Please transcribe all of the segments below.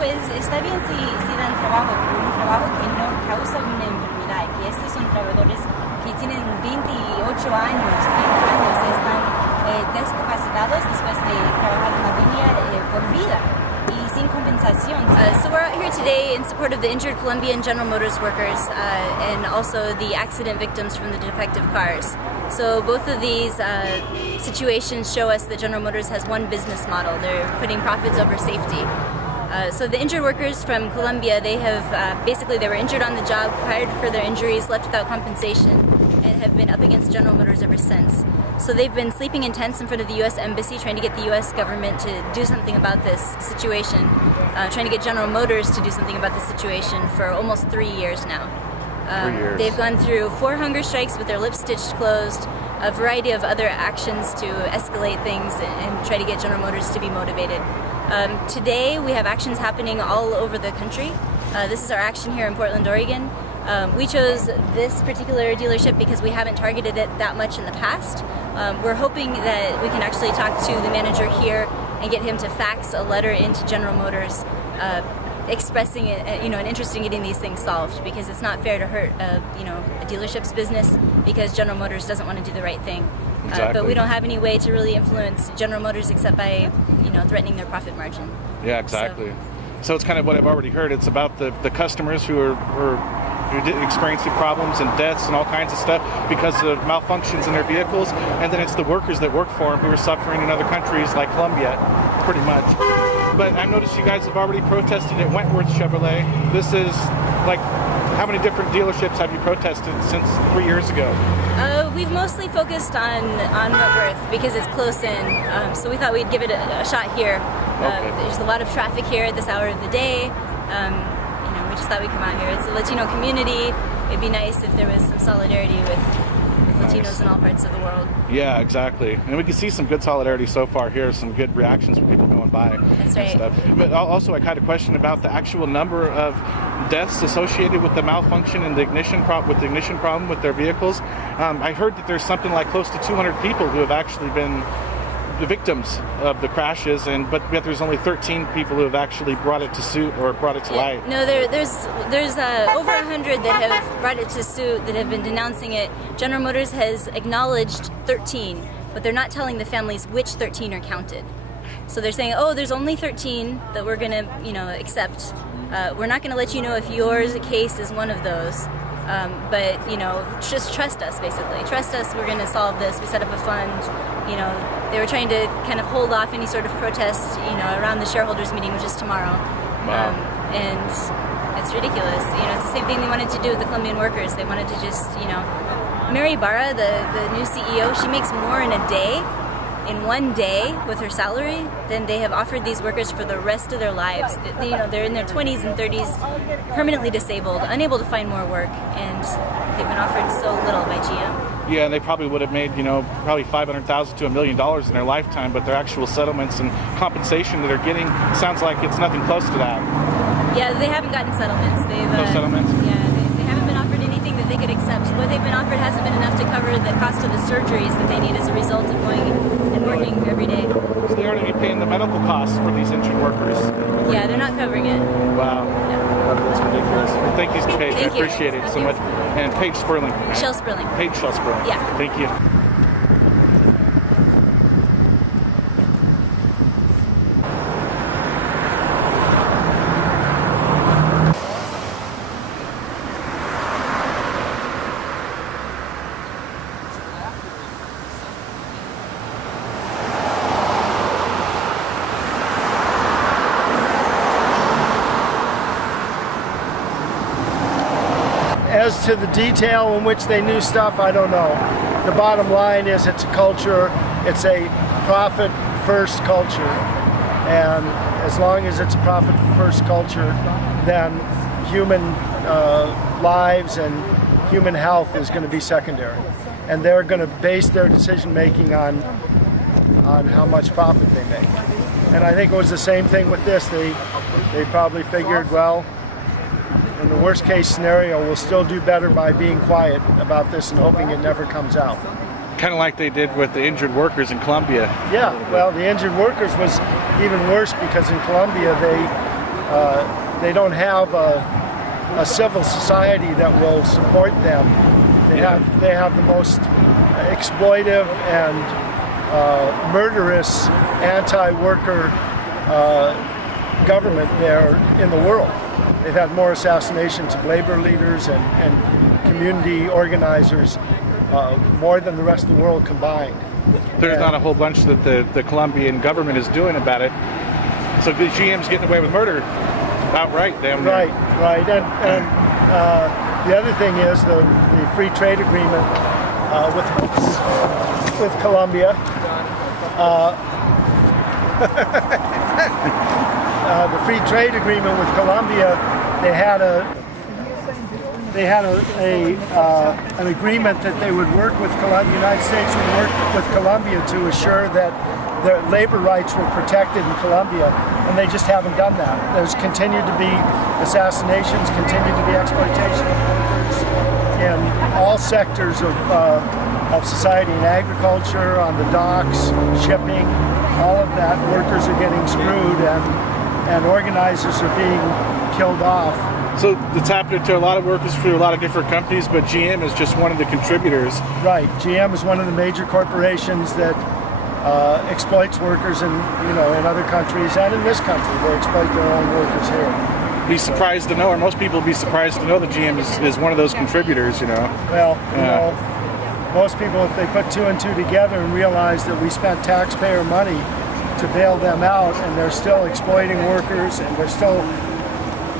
Pues está bien si dan trabajo, pero un trabajo que no causa una enfermedad, que estos son trabajadores que tienen 28 años, 30 años, están discapacitados después de trabajar en la línea por vida y sin compensación. So we're out here today in support of the injured Colombian General Motors workers and also the accident victims from the defective cars. So both of these situations show us that General Motors has one business model. They're putting profits over safety. So the injured workers from Colombia, they have basically they were injured on the job, fired for their injuries, left without compensation, and have been up against General Motors ever since. So they've been sleeping in tents in front of the U.S. Embassy, trying to get the U.S. government to do something about this situation, trying to get General Motors to do something about this situation for almost 3 years now. 3 years. They've gone through 4 hunger strikes with their lips stitched closed, a variety of other actions to escalate things and try to get General Motors to be motivated. Today we have actions happening all over the country. This is our action here in Portland, Oregon. We chose this particular dealership because we haven't targeted it that much in the past. We're hoping that we can actually talk to the manager here and get him to fax a letter into General Motors expressing an interest in getting these things solved, because it's not fair to hurt a dealership's business because General Motors doesn't want to do the right thing. Exactly. But we don't have any way to really influence General Motors except by threatening their profit margin. Yeah, exactly. So it's kind of what I've already heard. It's about the customers who are experiencing problems and deaths and all kinds of stuff because of malfunctions in their vehicles, and then it's the workers that work for them who are suffering in other countries like Colombia, pretty much. But I noticed you guys have already protested at Wentworth Chevrolet. This is like, how many different dealerships have you protested since 3 years ago? We've mostly focused on Wentworth because it's close in, so we thought we'd give it a shot here. Okay. There's a lot of traffic here at this hour of the day. We just thought we'd come out here. It's a Latino community. It'd be nice if there was some solidarity with Latinos in all parts of the world. Yeah, exactly. And we can see some good solidarity so far here, some good reactions from people going by. That's right. Stuff. But also I kind of question about the actual number of deaths associated with the malfunction and the ignition problem with their vehicles. I heard that there's something like close to 200 people who have actually been the victims of the crashes, but yet there's only 13 people who have actually brought it to suit or brought it to light. No, there's over 100 that have brought it to suit, that have been denouncing it. General Motors has acknowledged 13, but they're not telling the families which 13 are counted. So they're saying, oh, there's only 13 that we're going to accept. We're not going to let you know if yours case is one of those. But just trust us, basically. Trust us, we're going to solve this. We set up a fund. They were trying to kind of hold off any sort of protest, around the shareholders meeting, which is tomorrow. Wow. And it's ridiculous. It's the same thing they wanted to do with the Colombian workers. They wanted to just, Mary Barra, the new CEO, she makes more in a day, in one day, with her salary than they have offered these workers for the rest of their lives. They're in their 20s and 30s, permanently disabled, unable to find more work, and they've been offered so little by GM. Yeah, and they probably would have made, probably $500,000 to $1 million in their lifetime, but their actual settlements and compensation that they're getting sounds like it's nothing close to that. Yeah, they haven't gotten settlements. No settlements? Yeah, they haven't been offered anything that they could accept. What they've been offered hasn't been enough to cover the cost of the surgeries that they need as a result of going and working every day. So they aren't even paying the medical costs for these injured workers. Yeah, they're not covering it. Wow. Yeah. That's ridiculous. Well, thank you, Paige. Thank I you. appreciate it Thank so you. much. And Paige Sperling. Shell Sperling. Paige Shell Sperling. Yeah. Thank you. As to the detail in which they knew stuff, I don't know. The bottom line is it's a culture, it's a profit-first culture, and as long as it's a profit-first culture, then human lives and human health is going to be secondary, and they're going to base their decision-making on how much profit they make. And I think it was the same thing with this. They probably figured, well, in the worst case scenario, we'll still do better by being quiet about this and hoping it never comes out. Kind of like they did with the injured workers in Colombia. Yeah, well, the injured workers was even worse because in Colombia they don't have a civil society that will support them. They have the most exploitive and murderous anti-worker government there in the world. They've had more assassinations of labor leaders and community organizers, more than the rest of the world combined. There's not a whole bunch that the Colombian government is doing about it. So the GM's getting away with murder outright, damn near. Right. And the other thing is the free trade agreement with Colombia. The free trade agreement with Colombia, they had an agreement that they would work with Colombia. The United States would work with Colombia to assure that their labor rights were protected in Colombia, and they just haven't done that. There's continued to be assassinations, continued to be exploitation of workers in all sectors of society, in agriculture, on the docks, shipping, all of that. Workers are getting screwed, and organizers are being killed off. So it's happening to a lot of workers through a lot of different companies, but GM is just one of the contributors. Right. GM is one of the major corporations that exploits workers in other countries and in this country. They exploit their own workers here. Be surprised to know, or most people would be surprised to know that GM is one of those contributors, Well, most people, if they put two and two together and realize that we spent taxpayer money to bail them out, and they're still exploiting workers, and they're still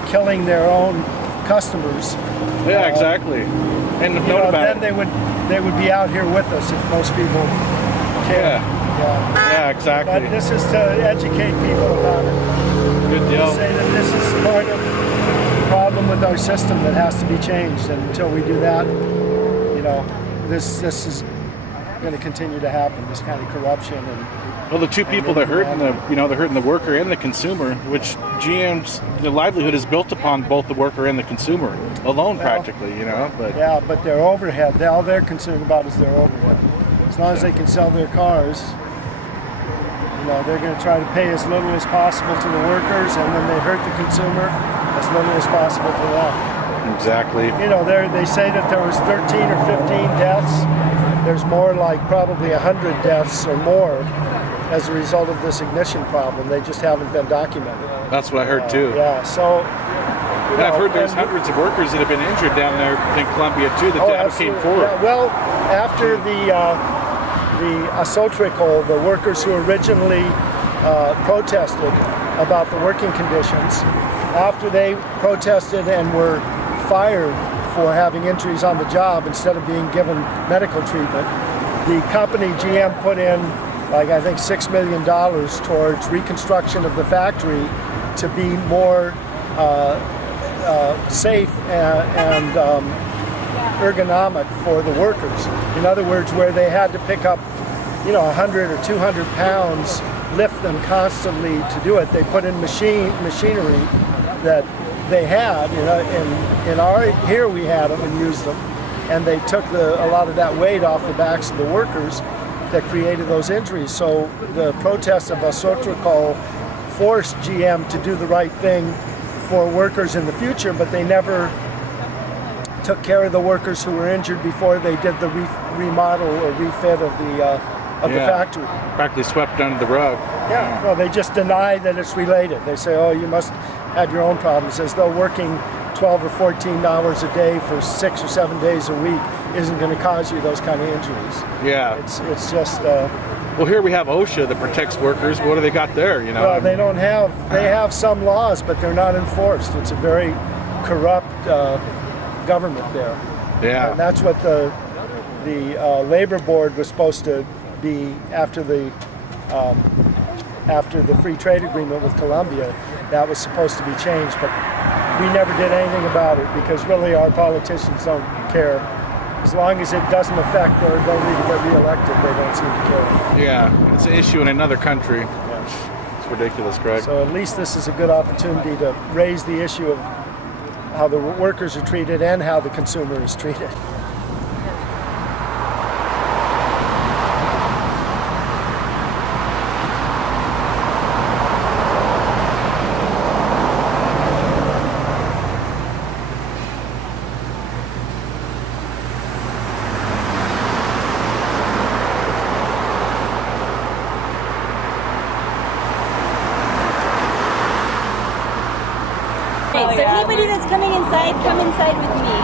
killing their own customers. Yeah, exactly. And then they would be out here with us if most people cared. Yeah, exactly. But this is to educate people about it. Good deal. Say that this is part of the problem with our system that has to be changed, and until we do that, this is going to continue to happen. This kind of corruption and. Well, the two people that hurt they're hurting the worker and the consumer, which GM's livelihood is built upon both the worker and the consumer alone, practically, But yeah, but their overhead, all they're concerned about is their overhead. As long as they can sell their cars, they're going to try to pay as little as possible to the workers, and then they hurt the consumer as little as possible for them. Exactly. They say that there was 13 or 15 deaths. There's more like probably 100 deaths or more as a result of this ignition problem. They just haven't been documented. That's what I heard too. Yeah, so. And I've heard there's hundreds of workers that have been injured down there in Colombia too that came forward. Yeah, well, after the Azotrical, the workers who originally protested about the working conditions, after they protested and were fired for having injuries on the job instead of being given medical treatment, the company GM put in I think $6 million towards reconstruction of the factory to be more safe and ergonomic for the workers. In other words, where they had to pick up 100 or 200 pounds, lift them constantly to do it, they put in machinery that they had. Here we had them and used them, and they took a lot of that weight off the backs of the workers that created those injuries. So the protests of Azotrical forced GM to do the right thing for workers in the future, but they never took care of the workers who were injured before they did the remodel or refit of the factory. Practically swept under the rug. Yeah, well, they just deny that it's related. They say, oh, you must have your own problems, as though working 12 or 14 hours a day for 6 or 7 days a week isn't going to cause you those kind of injuries. Yeah. It's just... well, here we have OSHA that protects workers. What do they got there, Well, they don't have... They have some laws, but they're not enforced. It's a very corrupt government there. Yeah. And that's what the labor board was supposed to be after after the free trade agreement with Colombia, that was supposed to be changed, but we never did anything about it because really our politicians don't care. As long as it doesn't affect their ability to get reelected, they don't seem to care. Yeah, it's an issue in another country. Yeah. It's ridiculous, Greg. So at least this is a good opportunity to raise the issue of how the workers are treated and how the consumer is treated. Okay, so anybody that's coming inside, come inside with me.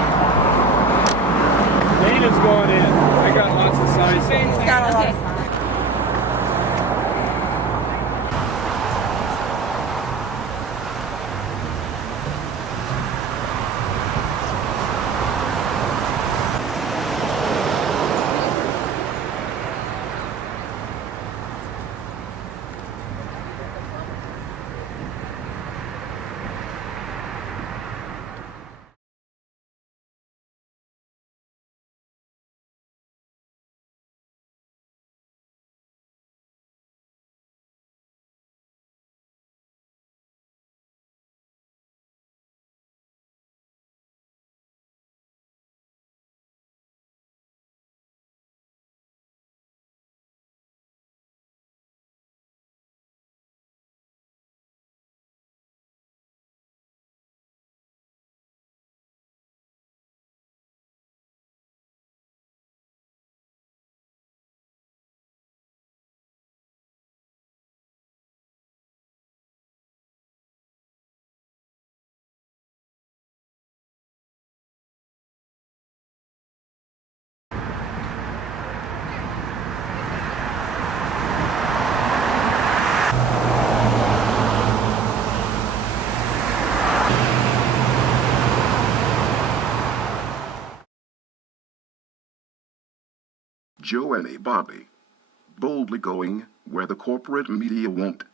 Dana's going in. I got lots of signs. Okay. Joe and Bobby, boldly going where the corporate media won't.